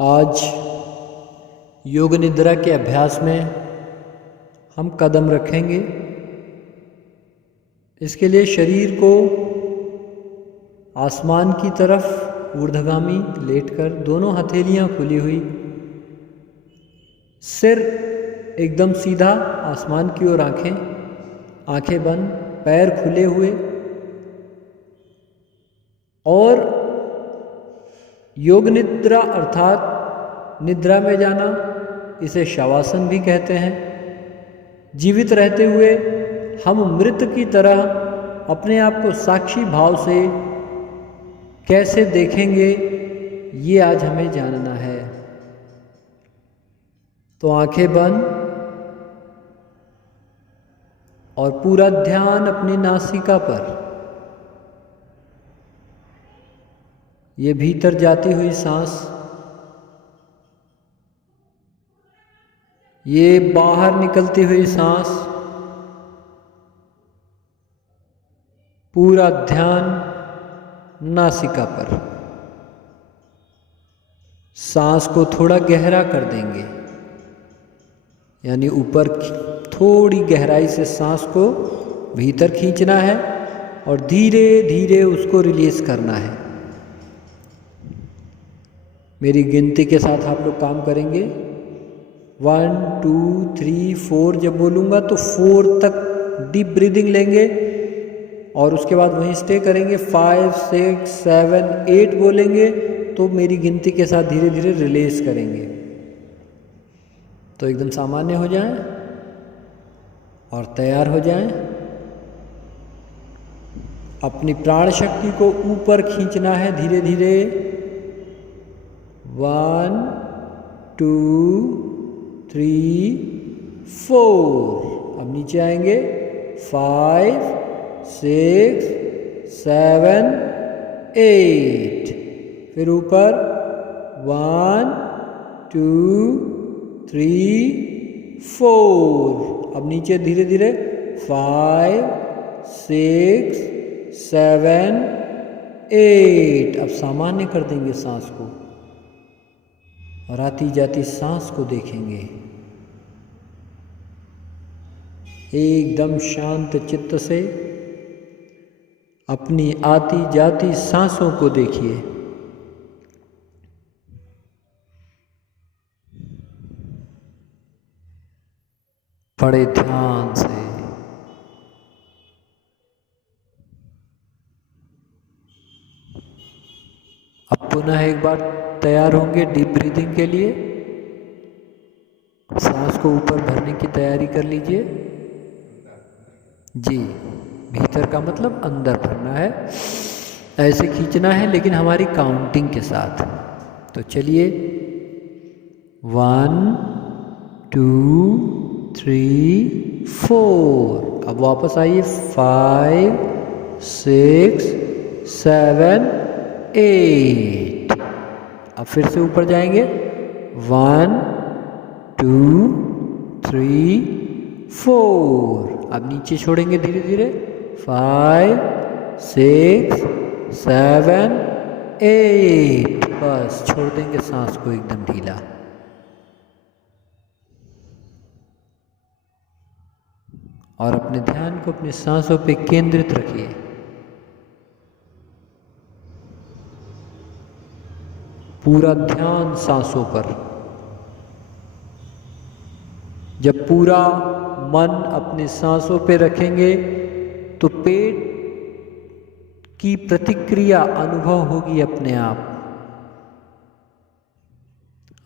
आज योग निद्रा के अभ्यास में हम कदम रखेंगे। इसके लिए शरीर को आसमान की तरफ ऊर्ध्वगामी लेटकर दोनों हथेलियां खुली हुई, सिर एकदम सीधा आसमान की ओर, आंखें बंद, पैर खुले हुए, और योग निद्रा अर्थात निद्रा में जाना, इसे शवासन भी कहते हैं। जीवित रहते हुए हम मृत की तरह अपने आप को साक्षी भाव से कैसे देखेंगे, ये आज हमें जानना है। तो आंखें बंद और पूरा ध्यान अपनी नासिका पर। ये भीतर जाती हुई सांस, ये बाहर निकलती हुई सांस, पूरा ध्यान नासिका पर। सांस को थोड़ा गहरा कर देंगे, यानी ऊपर थोड़ी गहराई से सांस को भीतर खींचना है और धीरे धीरे उसको रिलीज करना है। मेरी गिनती के साथ आप लोग काम करेंगे। 1 2 3 4 जब बोलूँगा तो 4 तक डीप ब्रीदिंग लेंगे और उसके बाद वहीं स्टे करेंगे। 5 6 7 8 बोलेंगे तो मेरी गिनती के साथ धीरे धीरे रिलीज करेंगे। तो एकदम सामान्य हो जाएं और तैयार हो जाएं। अपनी प्राण शक्ति को ऊपर खींचना है धीरे धीरे। 1 2 3 4। अब नीचे आएंगे। 5 6 7 8। फिर ऊपर 1 2 3 4। अब नीचे धीरे धीरे 5 6 7 8। अब सामान्य कर देंगे सांस को और आती जाती सांस को देखेंगे। एकदम शांत चित्त से अपनी आती जाती सांसों को देखिए। बड़े ध्यान से। अब पुनः एक बार तैयार होंगे डीप ब्रीदिंग के लिए। सांस को ऊपर भरने की तैयारी कर लीजिए। जी, भीतर का मतलब अंदर भरना है, ऐसे खींचना है लेकिन हमारी काउंटिंग के साथ। तो चलिए 1 2 3 4। अब वापस आइए। 5 6 7 8। अब फिर से ऊपर जाएंगे। 1 2 3 4। अब नीचे छोड़ेंगे धीरे धीरे। 5 6 7 8। बस छोड़ देंगे सांस को एकदम ढीला। और अपने ध्यान को अपने सांसों पे केंद्रित रखिए। पूरा ध्यान सांसों पर। जब पूरा मन अपने सांसों पे रखेंगे तो पेट की प्रतिक्रिया अनुभव होगी अपने आप।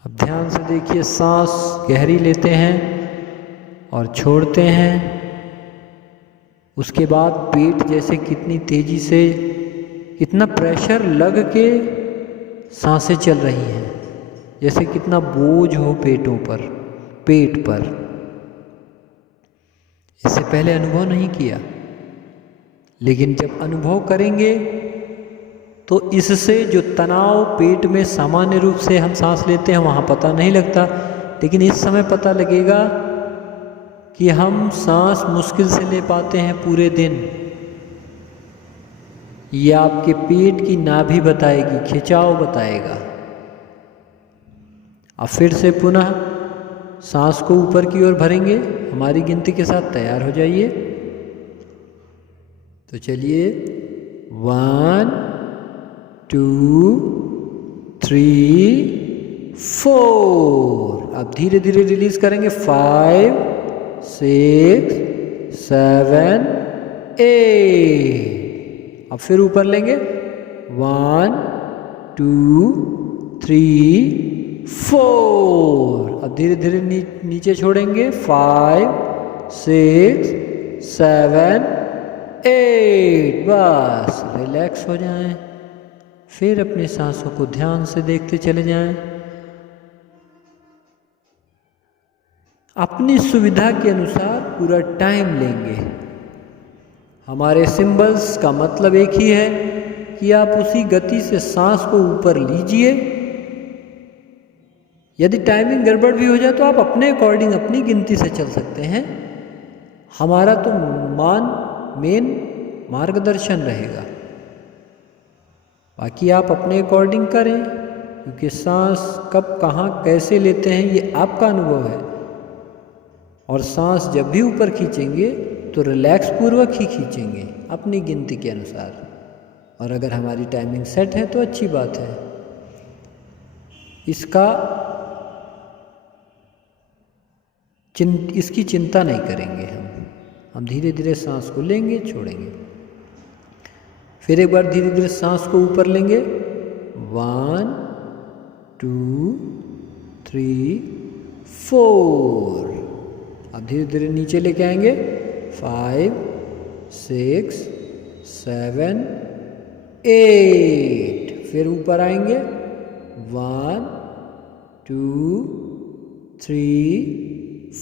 अब ध्यान से देखिए, सांस गहरी लेते हैं और छोड़ते हैं। उसके बाद पेट जैसे कितनी तेजी से, कितना प्रेशर लग के सांसें चल रही हैं, जैसे कितना बोझ हो पेट पर। इससे पहले अनुभव नहीं किया, लेकिन जब अनुभव करेंगे तो इससे जो तनाव पेट में सामान्य रूप से हम सांस लेते हैं वहाँ पता नहीं लगता, लेकिन इस समय पता लगेगा कि हम सांस मुश्किल से ले पाते हैं पूरे दिन। ये आपके पेट की नाभि बताएगी, खिंचाव बताएगा। अब फिर से पुनः सांस को ऊपर की ओर भरेंगे, हमारी गिनती के साथ तैयार हो जाइए। तो चलिए 1 2 3 4। अब धीरे धीरे रिलीज करेंगे 5 6 7 8। अब फिर ऊपर लेंगे 1 2 3 4। अब धीरे धीरे नीचे छोड़ेंगे 5 6 7 8। बस रिलैक्स हो जाएं, फिर अपनी सांसों को ध्यान से देखते चले जाएं। अपनी सुविधा के अनुसार पूरा टाइम लेंगे। हमारे सिंबल्स का मतलब एक ही है कि आप उसी गति से सांस को ऊपर लीजिए। यदि टाइमिंग गड़बड़ भी हो जाए तो आप अपने अकॉर्डिंग अपनी गिनती से चल सकते हैं। हमारा तो मेन मार्गदर्शन रहेगा, बाकी आप अपने अकॉर्डिंग करें, क्योंकि सांस कब कहाँ कैसे लेते हैं ये आपका अनुभव है। और सांस जब भी ऊपर खींचेंगे तो रिलैक्स पूर्वक ही खींचेंगे अपनी गिनती के अनुसार। और अगर हमारी टाइमिंग सेट है तो अच्छी बात है। इसकी चिंता नहीं करेंगे हम धीरे धीरे सांस को लेंगे, छोड़ेंगे। फिर एक बार धीरे धीरे सांस को ऊपर लेंगे 1 2 3 4। अब धीरे धीरे नीचे लेके आएंगे 5 6 7 8। फिर ऊपर आएंगे 1 2 3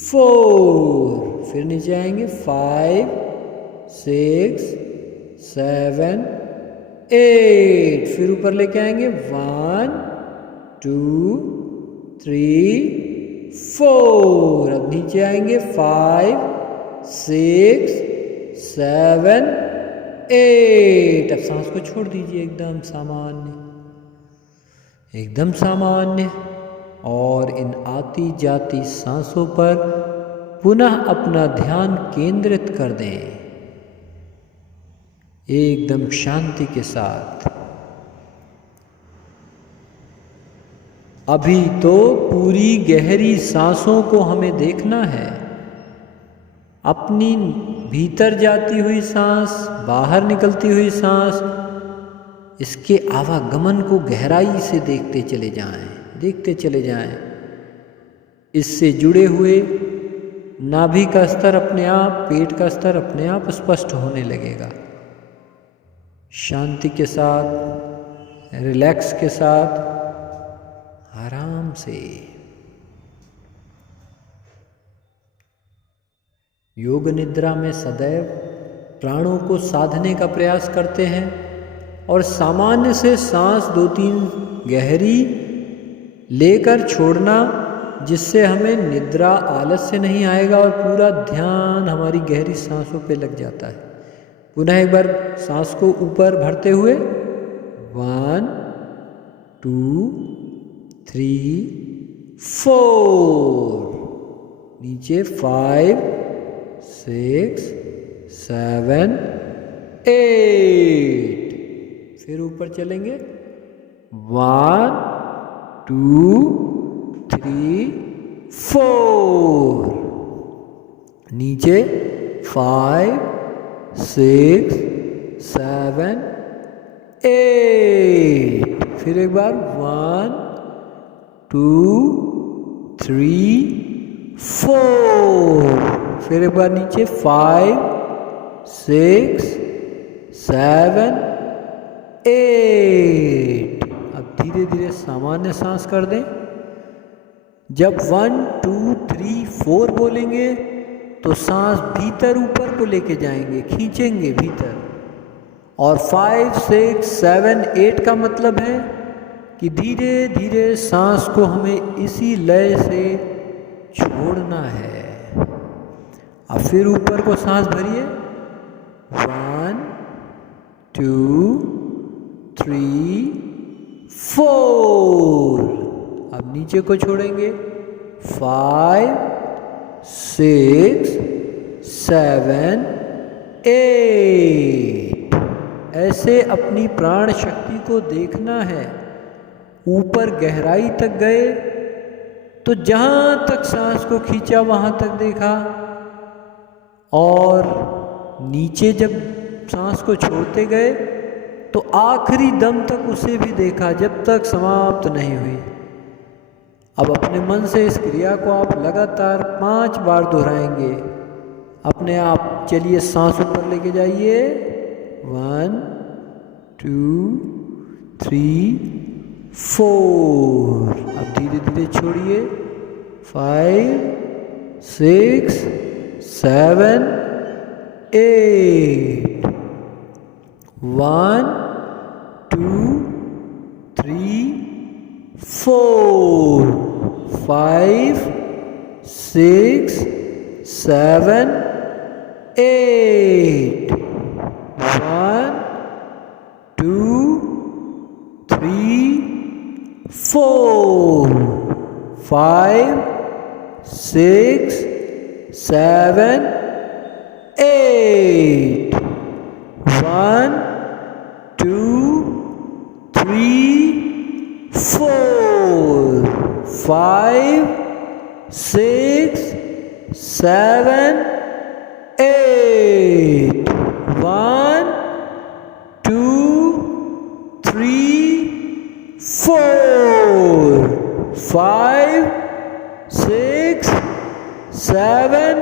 4। फिर नीचे आएंगे 5 6 7 8। फिर ऊपर लेके आएंगे 1 2 3 4। अब नीचे आएंगे 5 6 7 8। अब सांस को छोड़ दीजिए एकदम सामान्य। और इन आती जाती सांसों पर पुनः अपना ध्यान केंद्रित कर दें एकदम शांति के साथ। अभी तो पूरी गहरी सांसों को हमें देखना है, अपनी भीतर जाती हुई सांस, बाहर निकलती हुई सांस, इसके आवागमन को गहराई से देखते चले जाएं। इससे जुड़े हुए नाभि का स्तर अपने आप, पेट का स्तर अपने आप स्पष्ट होने लगेगा। शांति के साथ, रिलैक्स के साथ, आराम से। योग निद्रा में सदैव प्राणों को साधने का प्रयास करते हैं और सामान्य से सांस 2-3 गहरी लेकर छोड़ना, जिससे हमें निद्रा आलस्य नहीं आएगा और पूरा ध्यान हमारी गहरी सांसों पे लग जाता है। पुनः एक बार सांस को ऊपर भरते हुए 1 2 3 4। नीचे 5 6 7 8। फिर ऊपर चलेंगे 1 2 3 4। नीचे 5 6 7 8। फिर एक बार 1 2 3 4। फिर एक बार नीचे 5 6 7 8। अब धीरे धीरे सामान्य सांस कर दें। जब 1 2 3 4 बोलेंगे तो सांस भीतर ऊपर को लेके जाएंगे, खींचेंगे भीतर। और 5 6 7 8 का मतलब है कि धीरे धीरे सांस को हमें इसी लय से छोड़ना है। अब फिर ऊपर को सांस भरिए 1 2 3 4। अब नीचे नीचे को छोड़ेंगे। 5 6 7 8। ऐसे अपनी प्राण शक्ति को देखना है। ऊपर गहराई तक गए तो जहाँ तक सांस को खींचा वहाँ तक देखा, और नीचे जब सांस को छोड़ते गए तो आखिरी दम तक उसे भी देखा जब तक समाप्त नहीं हुई। अब अपने मन से इस क्रिया को आप लगातार 5 बार दोहराएंगे अपने आप। चलिए सांस ऊपर लेके जाइए। 1 2 3 4। अब धीरे धीरे छोड़िए। 5 6 7 8। 1 2 3 4 5 6 7 8। 1 2 3 4 5 6 7 8। 1 2 3 4 5 6 7 8। 1 2 3 4 5 6 7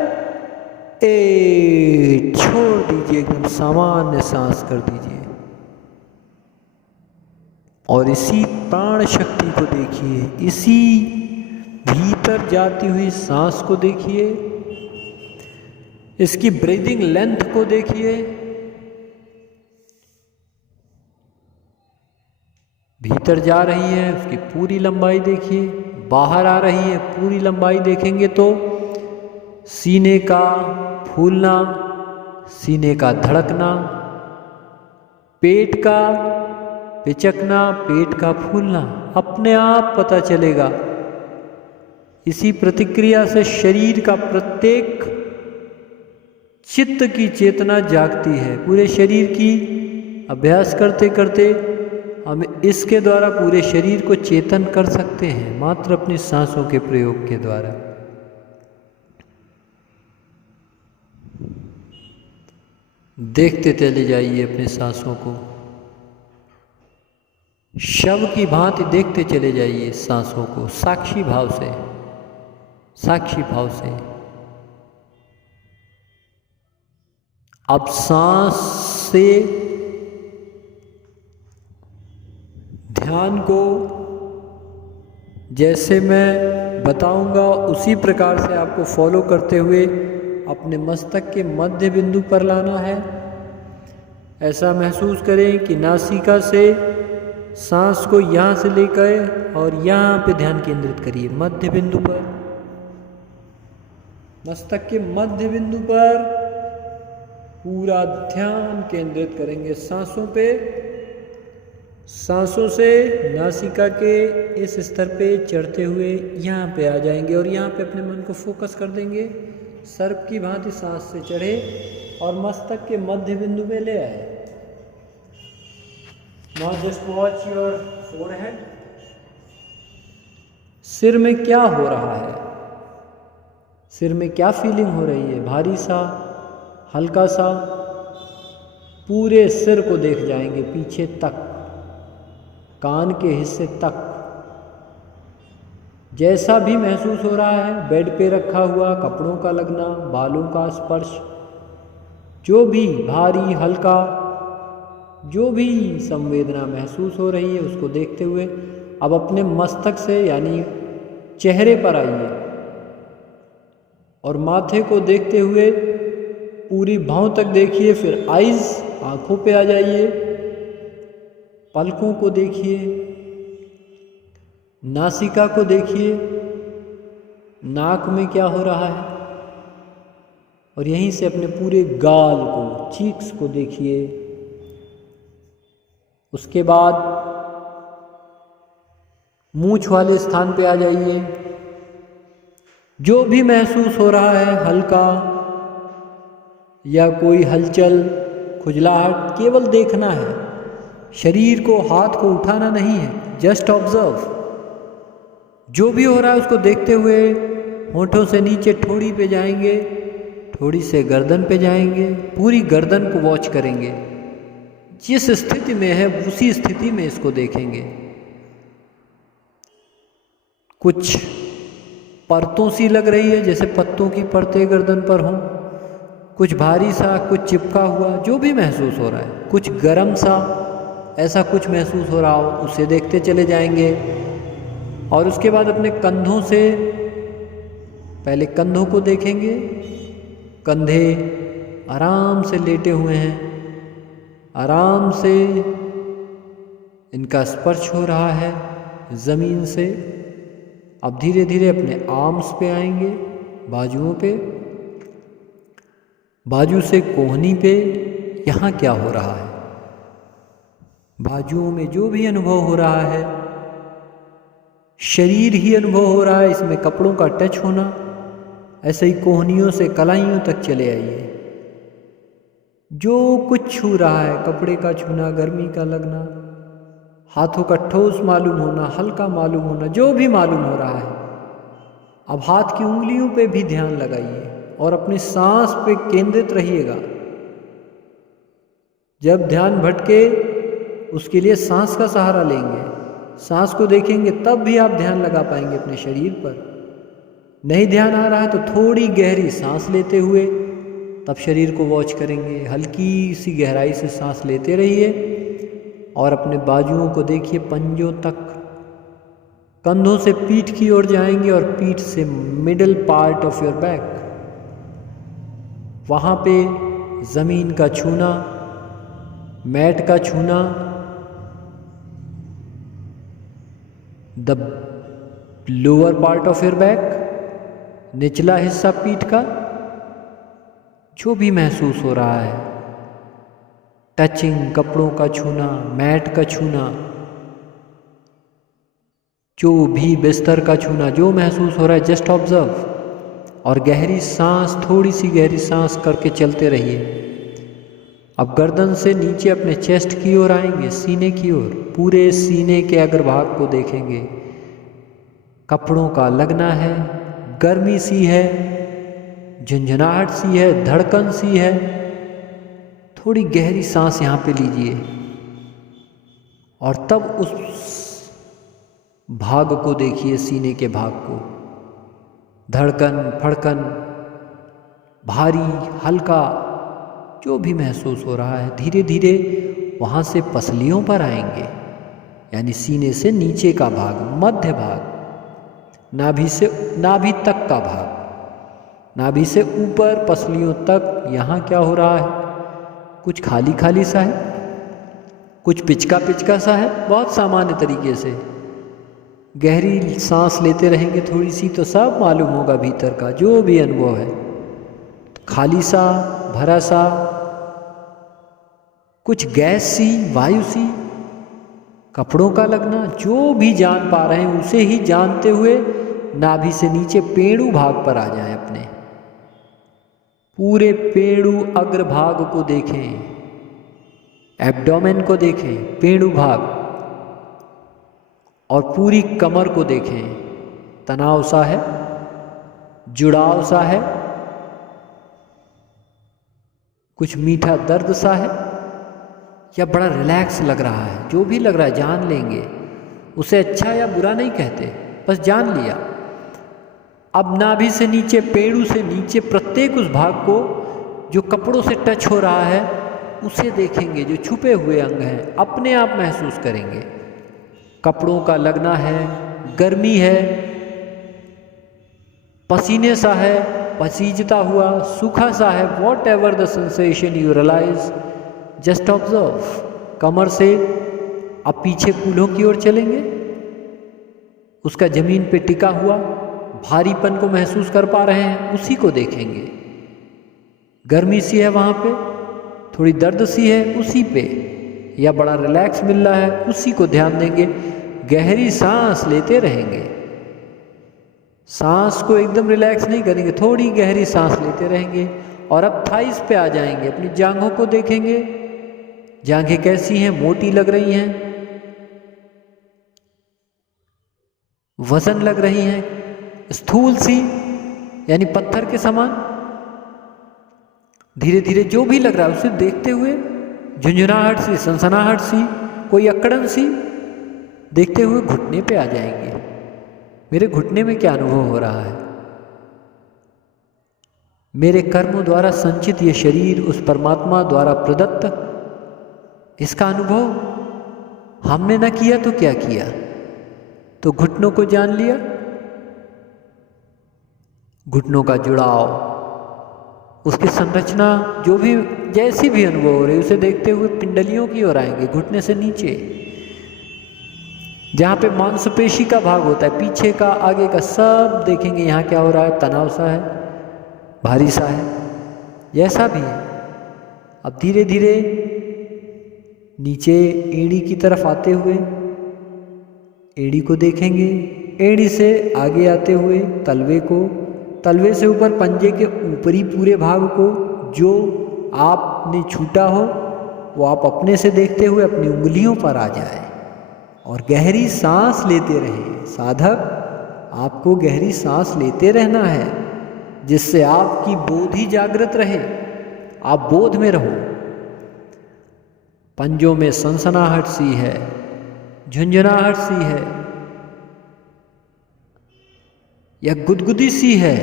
8। छोड़ दीजिए, एकदम सामान्य सांस कर दीजिए। और इसी प्राण शक्ति को देखिए, इसी भीतर जाती हुई सांस को देखिए, इसकी ब्रीदिंग लेंथ को देखिए। भीतर जा रही है उसकी पूरी लंबाई देखिए, बाहर आ रही है पूरी लंबाई देखेंगे तो सीने का फूलना, सीने का धड़कना, पेट का पिचकना, पेट का फूलना अपने आप पता चलेगा। इसी प्रतिक्रिया से शरीर का प्रत्येक चित्त की चेतना जागती है। पूरे शरीर की अभ्यास करते करते हम इसके द्वारा पूरे शरीर को चेतन कर सकते हैं, मात्र अपनी सांसों के प्रयोग के द्वारा। देखते चले जाइए अपनी सांसों को, शव की भांति देखते चले जाइए सांसों को, साक्षी भाव से, साक्षी भाव से। अब सांस से ध्यान को जैसे मैं बताऊंगा उसी प्रकार से आपको फॉलो करते हुए अपने मस्तक के मध्य बिंदु पर लाना है। ऐसा महसूस करें कि नासिका से सांस को यहाँ से लेकर और यहाँ पे ध्यान केंद्रित करिए, मध्य बिंदु पर, मस्तक के मध्य बिंदु पर पूरा ध्यान केंद्रित करेंगे सांसों पे। सांसों से नासिका के इस स्तर पे चढ़ते हुए यहाँ पे आ जाएंगे और यहाँ पे अपने मन को फोकस कर देंगे। सर्प की भांति सांस से चढ़े और मस्तक के मध्य बिंदु में ले आए। Now just watch your forehead. सिर में क्या हो रहा है, सिर में क्या फीलिंग हो रही है, भारी सा, हल्का सा। पूरे सिर को देख जाएंगे पीछे तक, कान के हिस्से तक। जैसा भी महसूस हो रहा है, बेड पे रखा हुआ, कपड़ों का लगना, बालों का स्पर्श, जो भी भारी हल्का, जो भी संवेदना महसूस हो रही है उसको देखते हुए अब अपने मस्तक से यानी चेहरे पर आइए और माथे को देखते हुए पूरी भौं तक देखिए। फिर आइज, आंखों पे आ जाइए, पलकों को देखिए, नासिका को देखिए, नाक में क्या हो रहा है, और यहीं से अपने पूरे गाल को, चीक्स को देखिए। उसके बाद मूंछ वाले स्थान पे आ जाइए। जो भी महसूस हो रहा है, हल्का या कोई हलचल, खुजलाहट, केवल देखना है। शरीर को, हाथ को उठाना नहीं है, जस्ट ऑब्जर्व। जो भी हो रहा है उसको देखते हुए होठों से नीचे ठोड़ी पे जाएंगे, ठोड़ी से गर्दन पे जाएंगे, पूरी गर्दन को वॉच करेंगे। जिस स्थिति में है उसी स्थिति में इसको देखेंगे। कुछ परतों सी लग रही है, जैसे पत्तों की परतें गर्दन पर हों, कुछ भारी सा, कुछ चिपका हुआ, जो भी महसूस हो रहा है, कुछ गर्म सा, ऐसा कुछ महसूस हो रहा हो, उसे देखते चले जाएंगे। और उसके बाद अपने कंधों से, पहले कंधों को देखेंगे। कंधे आराम से लेटे हुए हैं, आराम से इनका स्पर्श हो रहा है ज़मीन से। अब धीरे धीरे अपने आर्म्स पे आएंगे, बाजुओं पे, बाजू से कोहनी पे। यहाँ क्या हो रहा है? बाजुओं में जो भी अनुभव हो रहा है, शरीर ही अनुभव हो रहा है, इसमें कपड़ों का टच होना। ऐसे ही कोहनियों से कलाइयों तक चले आइए। जो कुछ छू रहा है, कपड़े का छूना, गर्मी का लगना, हाथों का ठोस मालूम होना, हल्का मालूम होना, जो भी मालूम हो रहा है। अब हाथ की उंगलियों पे भी ध्यान लगाइए और अपनी सांस पे केंद्रित रहिएगा। जब ध्यान भटके उसके लिए सांस का सहारा लेंगे, सांस को देखेंगे, तब भी आप ध्यान लगा पाएंगे अपने शरीर पर। नहीं ध्यान आ रहा है तो थोड़ी गहरी सांस लेते हुए तब शरीर को वॉच करेंगे। हल्की सी गहराई से सांस लेते रहिए और अपने बाजुओं को देखिए, पंजों तक। कंधों से पीठ की ओर जाएंगे और पीठ से middle part of your back, वहाँ पे ज़मीन का छूना, मैट का छूना, the lower part of your back, निचला हिस्सा पीठ का, जो भी महसूस हो रहा है। टचिंग, कपड़ों का छूना, मैट का छूना, जो भी बिस्तर का छूना, जो महसूस हो रहा है, जस्ट ऑब्जर्व। और गहरी सांस, थोड़ी सी गहरी सांस करके चलते रहिए। अब गर्दन से नीचे अपने चेस्ट की ओर आएंगे, सीने की ओर। पूरे सीने के अग्रभाग को देखेंगे। कपड़ों का लगना है, गर्मी सी है, झंझनाहट सी है, धड़कन सी है। थोड़ी गहरी सांस यहाँ पे लीजिए और तब उस भाग को देखिए, सीने के भाग को। धड़कन, फड़कन, भारी, हल्का, जो भी महसूस हो रहा है। धीरे धीरे वहाँ से पसलियों पर आएंगे, यानी सीने से नीचे का भाग, मध्य भाग, नाभि तक का भाग, नाभि से ऊपर पसलियों तक। यहाँ क्या हो रहा है? कुछ खाली खाली सा है, कुछ पिचका पिचका सा है, बहुत सामान्य तरीके से। गहरी सांस लेते रहेंगे थोड़ी सी तो सब मालूम होगा भीतर का जो भी अनुभव है। खाली सा, भरा सा, कुछ गैस सी, वायु सी, कपड़ों का लगना, जो भी जान पा रहे हैं उसे ही जानते हुए नाभि से नीचे पेड़ू भाग पर आ जाएं। अपने पूरे पेड़ू अग्रभाग को देखें, एब्डोमेन को देखें, पेड़ू भाग, और पूरी कमर को देखें। तनाव सा है, जुड़ाव सा है, कुछ मीठा दर्द सा है, या बड़ा रिलैक्स लग रहा है। जो भी लग रहा है जान लेंगे, उसे अच्छा या बुरा नहीं कहते, बस जान लिया। अब नाभि से नीचे, पेड़ू से नीचे, प्रत्येक उस भाग को जो कपड़ों से टच हो रहा है उसे देखेंगे। जो छुपे हुए अंग हैं अपने आप महसूस करेंगे। कपड़ों का लगना है, गर्मी है, पसीने सा है, पसीजता हुआ, सूखा सा है, whatever the sensation you realise, just observe. कमर से अब पीछे कूल्हों की ओर चलेंगे, उसका जमीन पे टिका हुआ भारीपन को महसूस कर पा रहे हैं, उसी को देखेंगे। गर्मी सी है वहाँ पे, थोड़ी दर्द सी है उसी पे, या बड़ा रिलैक्स मिल रहा है उसी को ध्यान देंगे। गहरी सांस लेते रहेंगे। सांस को एकदम रिलैक्स नहीं करेंगे, थोड़ी गहरी सांस लेते रहेंगे। और अब थाइस पे आ जाएंगे, अपनी जांघों को देखेंगे। जांघें कैसी हैं? मोटी लग रही हैं, वजन लग रही हैं, स्थूल सी यानी पत्थर के समान। धीरे धीरे जो भी लग रहा है उसे देखते हुए, झुंझुनाहट सी, सनसनाहट सी, कोई अकड़न सी देखते हुए घुटने पे आ जाएंगे। मेरे घुटने में क्या अनुभव हो रहा है? मेरे कर्मों द्वारा संचित ये शरीर उस परमात्मा द्वारा प्रदत्त, इसका अनुभव हमने न किया तो क्या किया? तो घुटनों को जान लिया, घुटनों का जुड़ाव, उसकी संरचना, जो भी जैसी भी अनुभव हो रही उसे देखते हुए पिंडलियों की ओर आएंगे, घुटने से नीचे जहाँ पे मांसपेशी का भाग होता है, पीछे का, आगे का, सब देखेंगे यहाँ क्या हो रहा है। तनाव सा है, भारी सा है, जैसा भी है। अब धीरे धीरे नीचे एड़ी की तरफ आते हुए एड़ी को देखेंगे, एड़ी से आगे आते हुए तलवे को, तलवे से ऊपर पंजे के ऊपरी पूरे भाग को, जो आपने छूटा हो वो आप अपने से देखते हुए अपनी उंगलियों पर आ जाए और गहरी सांस लेते रहे। साधक, आपको गहरी सांस लेते रहना है जिससे आपकी बोधि जागृत रहे, आप बोध में रहो। पंजों में सनसनाहट सी है, झुंझुनाहट सी है या गुदगुदी सी है,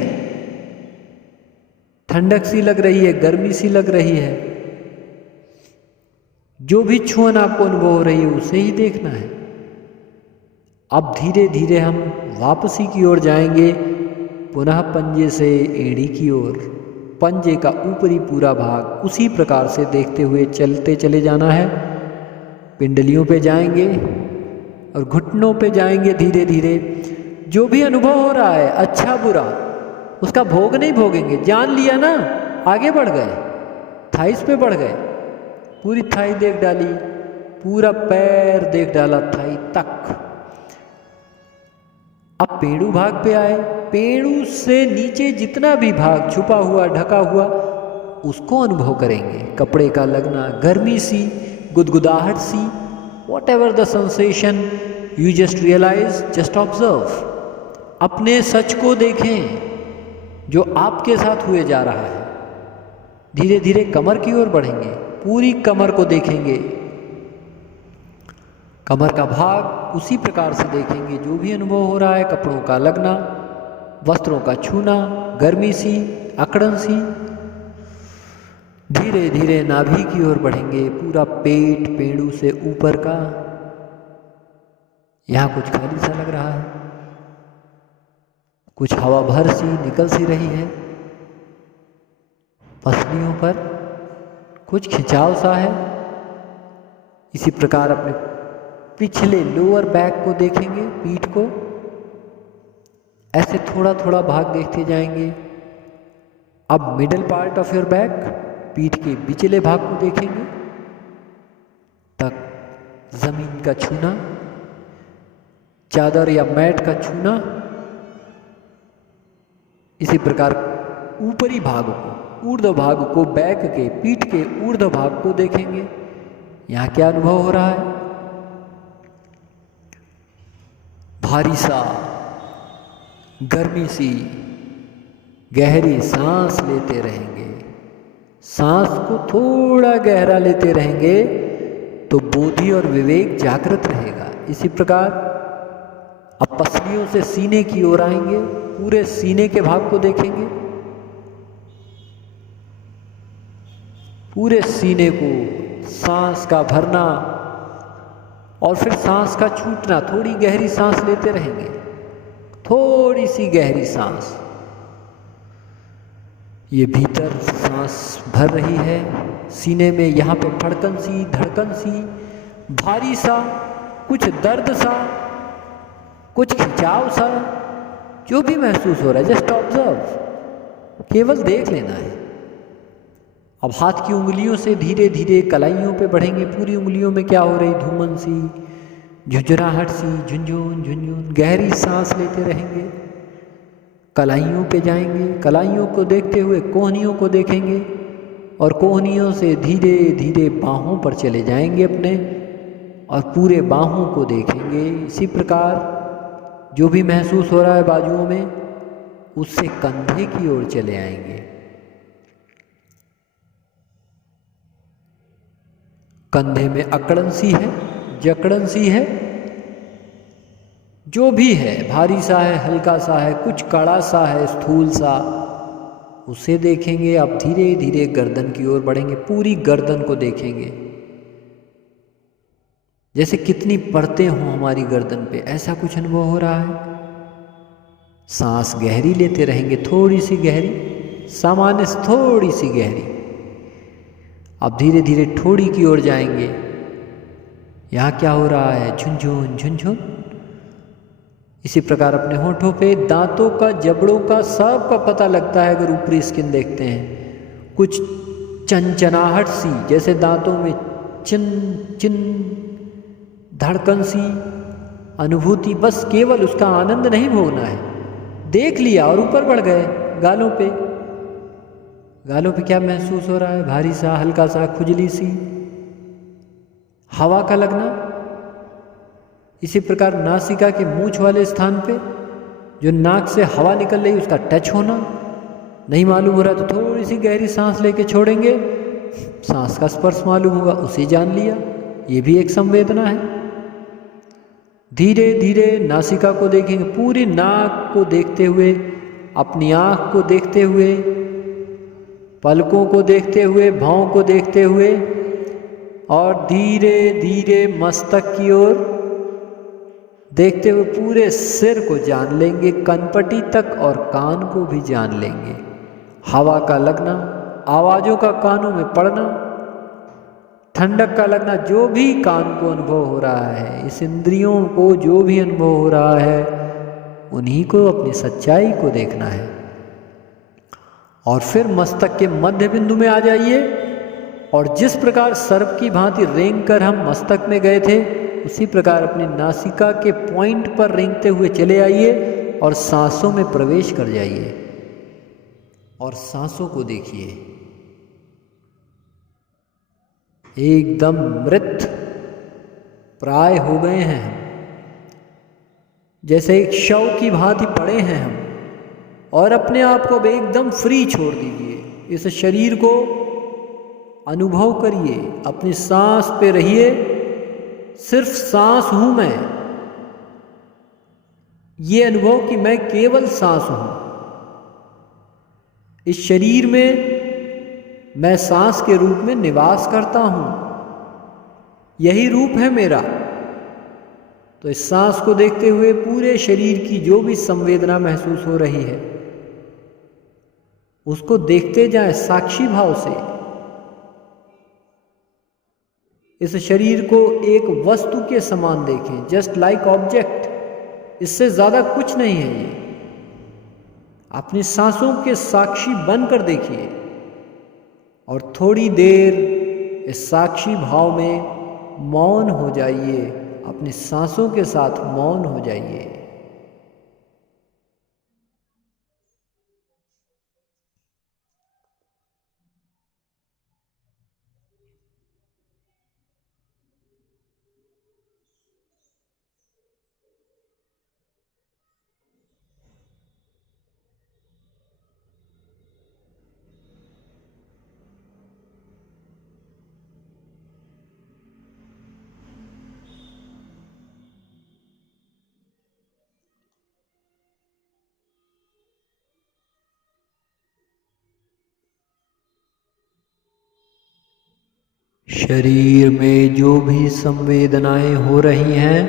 ठंडक सी लग रही है, गर्मी सी लग रही है, जो भी छुअन आपको अनुभव हो रही है उसे ही देखना है। अब धीरे धीरे हम वापसी की ओर जाएंगे, पुनः पंजे से एड़ी की ओर, पंजे का ऊपरी पूरा भाग उसी प्रकार से देखते हुए चलते चले जाना है। पिंडलियों पे जाएंगे और घुटनों पे जाएंगे धीरे धीरे। जो भी अनुभव हो रहा है अच्छा बुरा, उसका भोग नहीं भोगेंगे, जान लिया ना, आगे बढ़ गए, थाइस पे बढ़ गए, पूरी थाई देख डाली, पूरा पैर देख डाला थाई तक। अब पेड़ू भाग पे आए, पेड़ू से नीचे जितना भी भाग छुपा हुआ, ढका हुआ, उसको अनुभव करेंगे। कपड़े का लगना, गर्मी सी, गुदगुदाहट सी, whatever the sensation you just realise, just observe. अपने सच को देखें जो आपके साथ हुए जा रहा है। धीरे धीरे कमर की ओर बढ़ेंगे, पूरी कमर को देखेंगे, कमर का भाग उसी प्रकार से देखेंगे जो भी अनुभव हो रहा है। कपड़ों का लगना, वस्त्रों का छूना, गर्मी सी, अकड़न सी। धीरे धीरे नाभि की ओर बढ़ेंगे, पूरा पेट पेड़ू से ऊपर का, यहाँ कुछ खाली सा लग रहा है, कुछ हवा भर सी निकल सी रही है, पसलियों पर कुछ खिंचाव सा है। इसी प्रकार अपने पिछले लोअर बैक को देखेंगे, पीठ को, ऐसे थोड़ा थोड़ा भाग देखते जाएंगे। अब middle part of your back, पीठ के पिछले भाग को देखेंगे, तक जमीन का छूना, चादर या मैट का छूना। इसी प्रकार ऊपरी भाग को, ऊर्ध्व भाग को, बैक के, पीठ के ऊर्ध्व भाग को देखेंगे, यहाँ क्या अनुभव हो रहा है। भारी सा, गर्मी सी, गहरी सांस लेते रहेंगे। सांस को थोड़ा गहरा लेते रहेंगे तो बोधि और विवेक जागृत रहेगा। इसी प्रकार अब पसलियों से सीने की ओर आएंगे, पूरे सीने के भाग को देखेंगे, पूरे सीने को, सांस का भरना और फिर सांस का छूटना। थोड़ी गहरी सांस लेते रहेंगे, थोड़ी सी गहरी सांस। ये भीतर सांस भर रही है सीने में, यहाँ पे फड़कन सी, धड़कन सी, भारी सा, कुछ दर्द सा, कुछ खिंचाव सा, जो भी महसूस हो रहा है जस्ट ऑब्जर्व, केवल देख लेना है। अब हाथ की उंगलियों से धीरे धीरे कलाइयों पे बढ़ेंगे, पूरी उंगलियों में क्या हो रही, धूमन सी, झुंझुनाहट सी, झुंझुन झुंझुन, गहरी सांस लेते रहेंगे। कलाइयों पे जाएंगे, कलाइयों को देखते हुए कोहनियों को देखेंगे और कोहनियों से धीरे धीरे बाहों पर चले जाएंगे अपने, और पूरे बाहों को देखेंगे। इसी प्रकार जो भी महसूस हो रहा है बाजुओं में, उससे कंधे की ओर चले आएंगे। कंधे में अकड़न सी है, जकड़न सी है, जो भी है, भारी सा है, हल्का सा है, कुछ कड़ा सा है, स्थूल सा, उसे देखेंगे। आप धीरे धीरे गर्दन की ओर बढ़ेंगे, पूरी गर्दन को देखेंगे, जैसे कितनी परतें हों हमारी गर्दन पे, ऐसा कुछ अनुभव हो रहा है। सांस गहरी लेते रहेंगे, थोड़ी सी गहरी, सामान्य से थोड़ी सी गहरी। आप धीरे धीरे ठोड़ी की ओर जाएंगे। यहाँ क्या हो रहा है? झुनझुन झुनझुन। इसी प्रकार अपने होठों पे दांतों का, जबड़ों का, सब का पता लगता है अगर ऊपरी स्किन देखते हैं। कुछ चंचनाहट सी, जैसे दांतों में चिन चिन धड़कन सी अनुभूति। बस केवल उसका आनंद नहीं भोगना है, देख लिया और ऊपर बढ़ गए। गालों पे, गालों पे क्या महसूस हो रहा है? भारी सा, हल्का सा, खुजली सी, हवा का लगना। इसी प्रकार नासिका के मूंछ वाले स्थान पे जो नाक से हवा निकल रही, उसका टच होना। नहीं मालूम हो रहा तो थोड़ी सी गहरी सांस लेके छोड़ेंगे, सांस का स्पर्श मालूम होगा, उसे जान लिया। ये भी एक संवेदना है। धीरे धीरे नासिका को देखेंगे, पूरी नाक को देखते हुए, अपनी आँख को देखते हुए, पलकों को देखते हुए, भौं को देखते हुए, और धीरे धीरे मस्तक की ओर देखते हुए पूरे सिर को जान लेंगे, कनपटी तक, और कान को भी जान लेंगे। हवा का लगना, आवाज़ों का कानों में पड़ना, ठंडक का लगना, जो भी कान को अनुभव हो रहा है, इस इंद्रियों को जो भी अनुभव हो रहा है, उन्हीं को, अपनी सच्चाई को देखना है। और फिर मस्तक के मध्य बिंदु में आ जाइए, और जिस प्रकार सर्प की भांति रेंग कर हम मस्तक में गए थे, उसी प्रकार अपनी नासिका के पॉइंट पर रेंगते हुए चले आइए और सांसों में प्रवेश कर जाइए और सांसों को देखिए। एकदम मृत प्राय हो गए हैं हम, जैसे एक शव की भांति पड़े हैं हम, और अपने आप को एकदम फ्री छोड़ दीजिए। इस शरीर को अनुभव करिए, अपनी सांस पे रहिए, सिर्फ सांस हूं मैं, ये अनुभव कि मैं केवल सांस हूं। इस शरीर में मैं सांस के रूप में निवास करता हूं, यही रूप है मेरा। तो इस सांस को देखते हुए पूरे शरीर की जो भी संवेदना महसूस हो रही है, उसको देखते जाएं साक्षी भाव से। इस शरीर को एक वस्तु के समान देखें, जस्ट लाइक ऑब्जेक्ट, इससे ज़्यादा कुछ नहीं है ये। अपनी सांसों के साक्षी बनकर देखिए और थोड़ी देर इस साक्षी भाव में मौन हो जाइए, अपनी सांसों के साथ मौन हो जाइए। शरीर में जो भी संवेदनाएं हो रही हैं,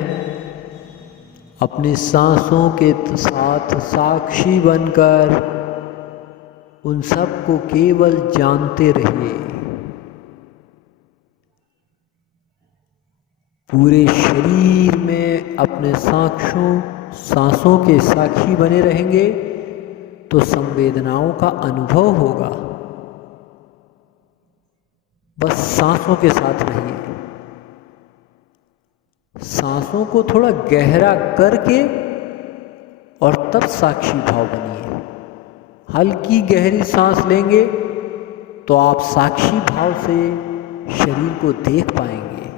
अपनी सांसों के साथ साक्षी बनकर उन सब को केवल जानते रहिए। पूरे शरीर में अपने सांसों के साक्षी बने रहेंगे तो संवेदनाओं का अनुभव होगा। बस सांसों के साथ रहिए, सांसों को थोड़ा गहरा करके और तब साक्षी भाव बनिए। हल्की गहरी सांस लेंगे तो आप साक्षी भाव से शरीर को देख पाएंगे।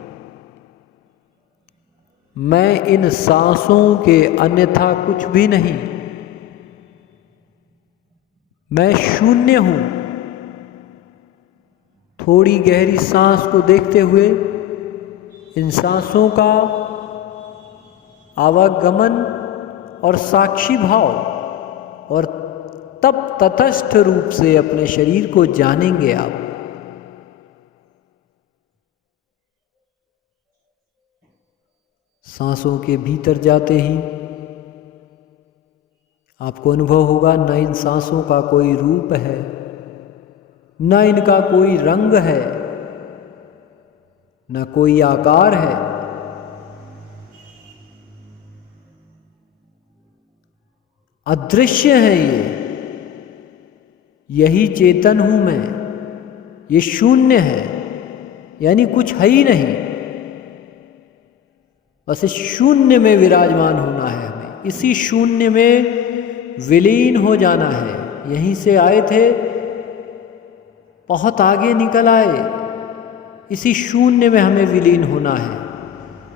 मैं इन सांसों के अन्यथा कुछ भी नहीं, मैं शून्य हूं। थोड़ी गहरी सांस को देखते हुए इन सांसों का आवागमन और साक्षी भाव, और तब तटस्थ रूप से अपने शरीर को जानेंगे आप। सांसों के भीतर जाते ही आपको अनुभव होगा न इन सांसों का कोई रूप है, न इनका कोई रंग है, न कोई आकार है। अदृश्य है यही चेतन हूं मैं। ये शून्य है, यानी कुछ है ही नहीं। बस इस शून्य में विराजमान होना है हमें, इसी शून्य में विलीन हो जाना है। यहीं से आए थे, बहुत आगे निकल आए, इसी शून्य में हमें विलीन होना है।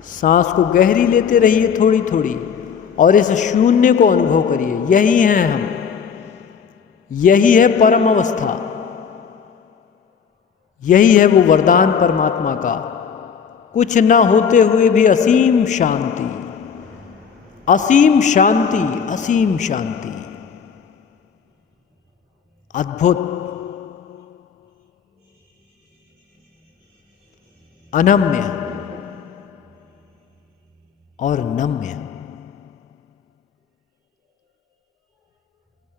सांस को गहरी लेते रहिए थोड़ी थोड़ी, और इस शून्य को अनुभव करिए। यही हैं हम, यही है परम अवस्था, यही है वो वरदान परमात्मा का। कुछ न होते हुए भी असीम शांति, असीम शांति, असीम शांति। अद्भुत, अनम्य और नम्य।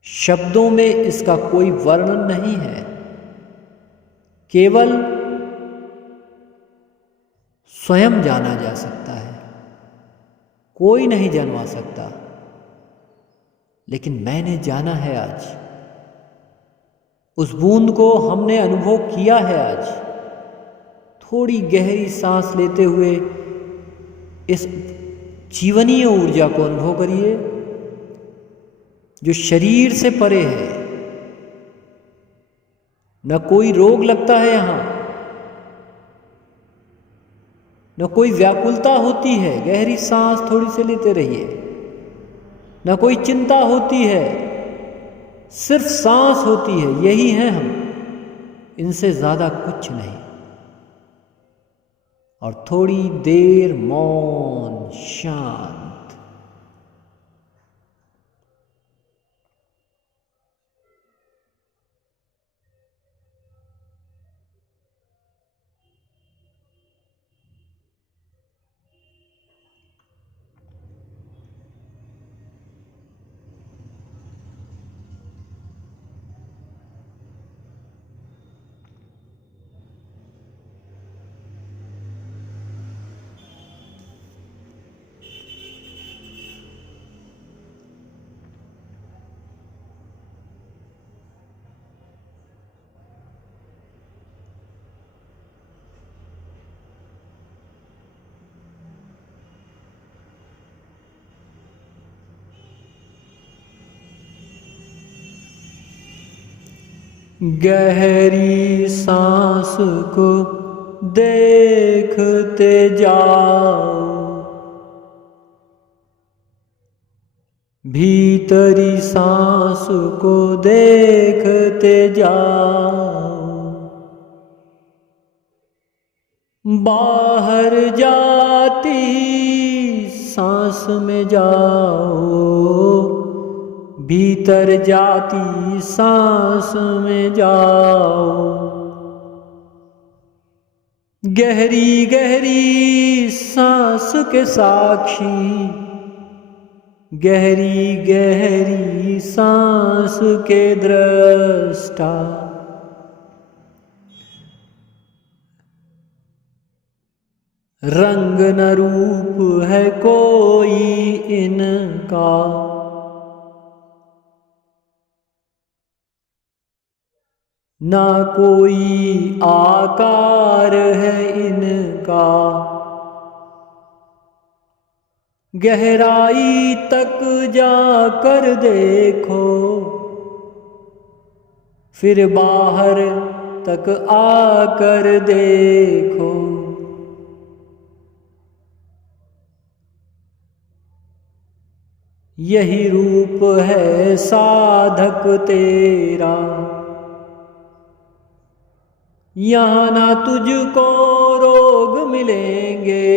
शब्दों में इसका कोई वर्णन नहीं है, केवल स्वयं जाना जा सकता है। कोई नहीं जानवा सकता, लेकिन मैंने जाना है आज। उस बूंद को हमने अनुभव किया है आज। थोड़ी गहरी सांस लेते हुए इस जीवनीय ऊर्जा को अनुभव करिए जो शरीर से परे है। न कोई रोग लगता है यहां, न कोई व्याकुलता होती है। गहरी सांस थोड़ी सी लेते रहिए। न कोई चिंता होती है, सिर्फ सांस होती है। यही है हम, इनसे ज्यादा कुछ नहीं। और थोड़ी देर मौन, शांत। गहरी सांस को देखते जाओ, भीतरी सांस को देखते जाओ। बाहर जाती सांस में जाओ, भीतर जाती सांस में जाओ। गहरी गहरी सांस के साक्षी, गहरी गहरी सांस के दृष्टा। रंग न रूप है कोई इनका, ना कोई आकार है इनका। गहराई तक जाकर देखो, फिर बाहर तक आकर देखो। यही रूप है साधक तेरा, यहाँ ना तुझको रोग मिलेंगे,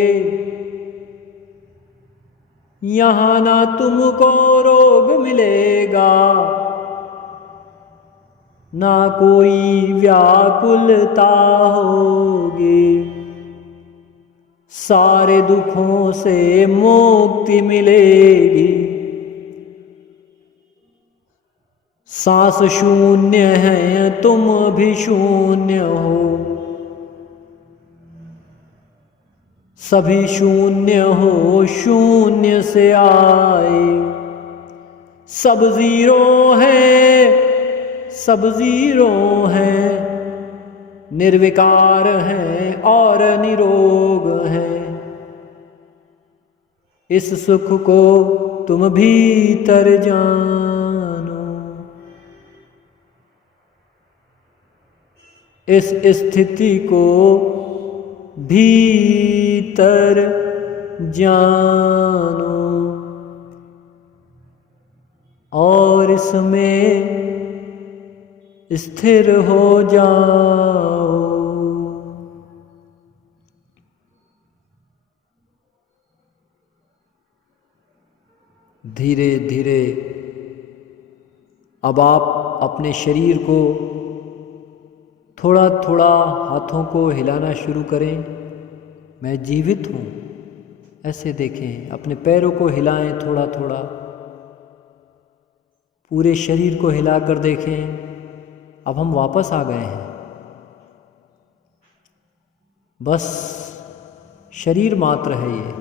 यहाँ ना तुमको रोग मिलेगा, ना कोई व्याकुलता होगी, सारे दुखों से मुक्ति मिलेगी। सांस शून्य है, तुम भी शून्य हो, सभी शून्य हो, शून्य से आए। सब जीरो है, सब जीरो है, निर्विकार हैं और निरोग हैं। इस सुख को तुम भीतर जानो, इस स्थिति को भीतर जानो और इसमें स्थिर हो जाओ। धीरे धीरे अब आप अपने शरीर को थोड़ा थोड़ा हाथों को हिलाना शुरू करें। मैं जीवित हूँ ऐसे देखें। अपने पैरों को हिलाएं थोड़ा थोड़ा, पूरे शरीर को हिलाकर देखें। अब हम वापस आ गए हैं, बस शरीर मात्र है ये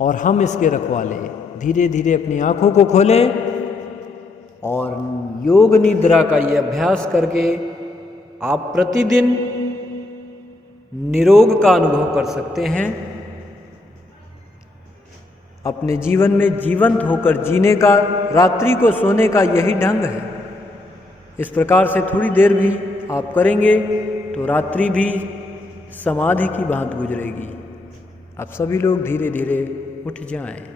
और हम इसके रखवाले। धीरे धीरे अपनी आँखों को खोलें और योग निद्रा का ये अभ्यास करके आप प्रतिदिन निरोग का अनुभव कर सकते हैं। अपने जीवन में जीवंत होकर जीने का, रात्रि को सोने का यही ढंग है। इस प्रकार से थोड़ी देर भी आप करेंगे तो रात्रि भी समाधि की भांति गुजरेगी। आप सभी लोग धीरे धीरे उठ जाएं।